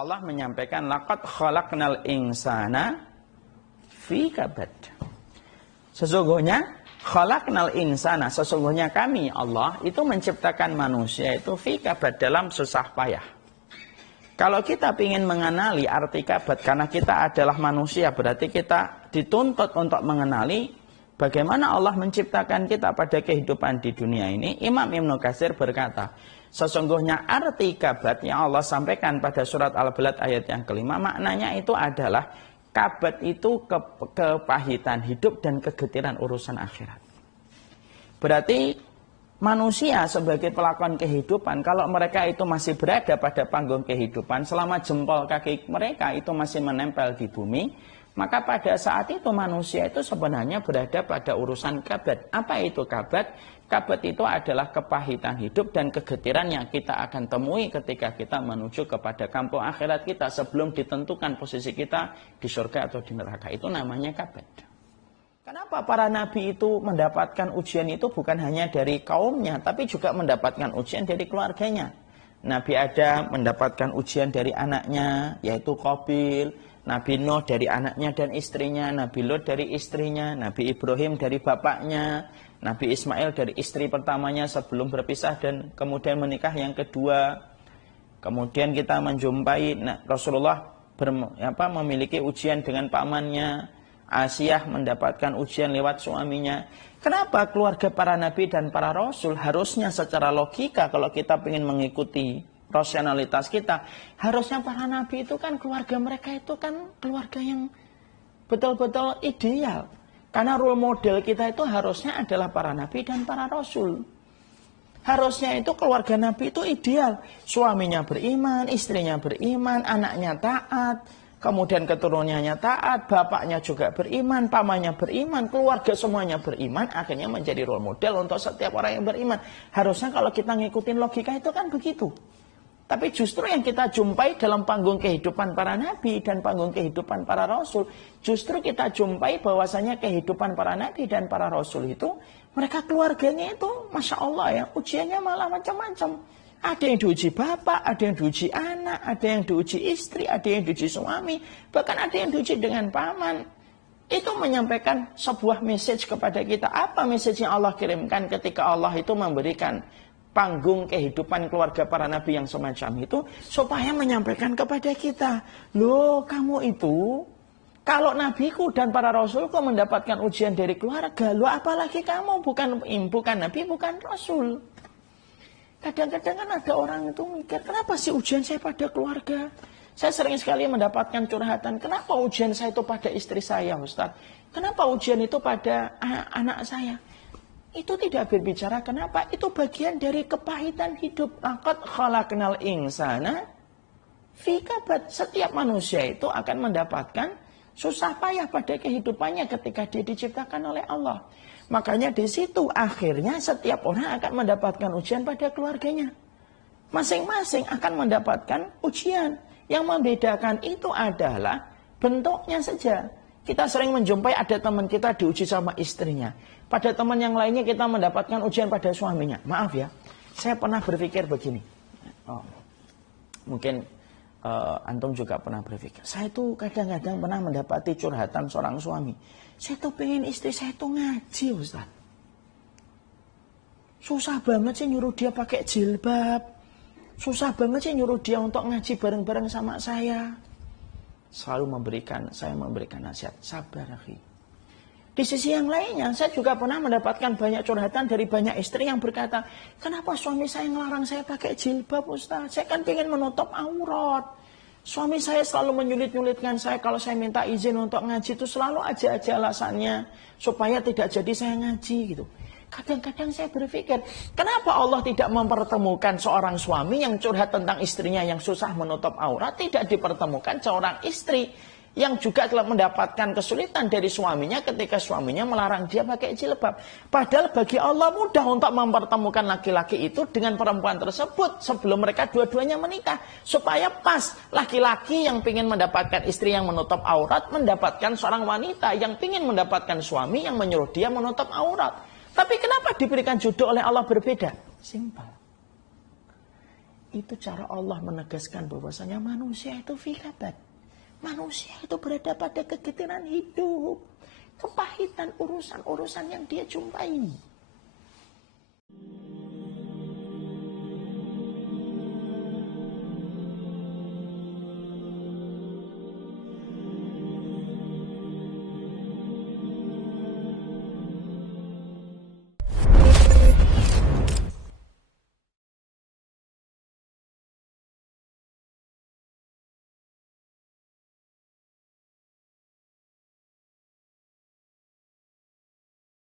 Allah menyampaikan laqad khalaqnal insana fi kabad. Sesungguhnya khalaqnal insana, sesungguhnya kami Allah itu menciptakan manusia itu fi kabad, dalam susah payah. Kalau kita ingin mengenali arti kabad, karena kita adalah manusia, berarti kita dituntut untuk mengenali bagaimana Allah menciptakan kita pada kehidupan di dunia ini. Imam Ibnu Katsir berkata, sesungguhnya arti kabad yang Allah sampaikan pada surat Al-Balad ayat yang kelima, maknanya itu adalah kabad itu kepahitan hidup dan kegetiran urusan akhirat. Berarti manusia sebagai pelakon kehidupan, kalau mereka itu masih berada pada panggung kehidupan, selama jempol kaki mereka itu masih menempel di bumi, maka pada saat itu manusia itu sebenarnya berada pada urusan kabad. Apa itu kabad? Kabad itu adalah kepahitan hidup dan kegetiran yang kita akan temui ketika kita menuju kepada kampung akhirat kita, sebelum ditentukan posisi kita di surga atau di neraka. Itu namanya kabad. Kenapa para nabi itu mendapatkan ujian itu bukan hanya dari kaumnya, tapi juga mendapatkan ujian dari keluarganya. Nabi Adam mendapatkan ujian dari anaknya, yaitu Qabil. Nabi Nuh dari anaknya dan istrinya, Nabi Lut dari istrinya, Nabi Ibrahim dari bapaknya, Nabi Ismail dari istri pertamanya sebelum berpisah dan kemudian menikah yang kedua. Kemudian kita menjumpai Rasulullah memiliki ujian dengan pamannya. Asiyah mendapatkan ujian lewat suaminya. Kenapa keluarga para nabi dan para rasul harusnya secara logika, kalau kita ingin mengikuti rasionalitas kita, harusnya para nabi itu kan keluarga mereka itu kan keluarga yang betul-betul ideal. Karena role model kita itu harusnya adalah para nabi dan para rasul. Harusnya itu keluarga nabi itu ideal. Suaminya beriman, istrinya beriman, anaknya taat, kemudian keturunannya taat, bapaknya juga beriman, pamannya beriman, keluarga semuanya beriman, akhirnya menjadi role model untuk setiap orang yang beriman. Harusnya kalau kita ngikutin logika itu kan begitu. Tapi justru yang kita jumpai dalam panggung kehidupan para nabi dan panggung kehidupan para rasul, justru kita jumpai bahwasanya kehidupan para nabi dan para rasul itu, mereka keluarganya itu, Masya Allah ya, ujiannya malah macam-macam. Ada yang diuji bapak, ada yang diuji anak, ada yang diuji istri, ada yang diuji suami, bahkan ada yang diuji dengan paman. Itu menyampaikan sebuah message kepada kita. Apa message yang Allah kirimkan ketika Allah itu memberikan panggung kehidupan keluarga para nabi yang semacam itu, supaya menyampaikan kepada kita, loh kamu itu, kalau nabiku dan para rasulku mendapatkan ujian dari keluarga, loh apalagi kamu, bukan nabi, bukan rasul. Kadang-kadang kan ada orang itu mikir, kenapa sih ujian saya pada keluarga? Saya sering sekali mendapatkan curhatan, kenapa ujian saya itu pada istri saya, Ustaz? Kenapa ujian itu pada anak saya? Itu tidak berbicara kenapa, itu bagian dari kepahitan hidup. Laqad khalaqnal insana fi kabad. Setiap manusia itu akan mendapatkan susah payah pada kehidupannya ketika dia diciptakan oleh Allah. Makanya di situ akhirnya setiap orang akan mendapatkan ujian pada keluarganya. Masing-masing akan mendapatkan ujian. Yang membedakan itu adalah bentuknya saja. Kita sering menjumpai ada teman kita diuji sama istrinya. Pada teman yang lainnya kita mendapatkan ujian pada suaminya. Maaf ya, saya pernah berpikir begini. Mungkin antum juga pernah berpikir. Saya tuh kadang-kadang pernah mendapati curhatan seorang suami. Saya tuh pengen istri saya tuh ngaji, Ustaz. Susah banget sih nyuruh dia pakai jilbab. Susah banget sih nyuruh dia untuk ngaji bareng-bareng sama saya. Saya memberikan nasihat, sabar akhi. Di sisi yang lainnya, saya juga pernah mendapatkan banyak curhatan dari banyak istri yang berkata, kenapa suami saya ngelarang saya pakai jilbab, Ustaz? Saya kan pengen menutup aurat. Suami saya selalu menyulit-nyulitkan saya, kalau saya minta izin untuk ngaji itu selalu aja alasannya supaya tidak jadi saya ngaji gitu. Kadang-kadang saya berpikir, kenapa Allah tidak mempertemukan seorang suami yang curhat tentang istrinya yang susah menutup aurat, tidak dipertemukan seorang istri yang juga telah mendapatkan kesulitan dari suaminya ketika suaminya melarang dia pakai jilbab. Padahal bagi Allah mudah untuk mempertemukan laki-laki itu dengan perempuan tersebut sebelum mereka dua-duanya menikah. Supaya pas laki-laki yang ingin mendapatkan istri yang menutup aurat mendapatkan seorang wanita yang ingin mendapatkan suami yang menyuruh dia menutup aurat. Tapi kenapa diberikan jodoh oleh Allah berbeda? Simpel. Itu cara Allah menegaskan bahwasanya manusia itu fi kabad. Manusia itu berada pada kegetiran hidup. Kepahitan urusan-urusan yang dia jumpai.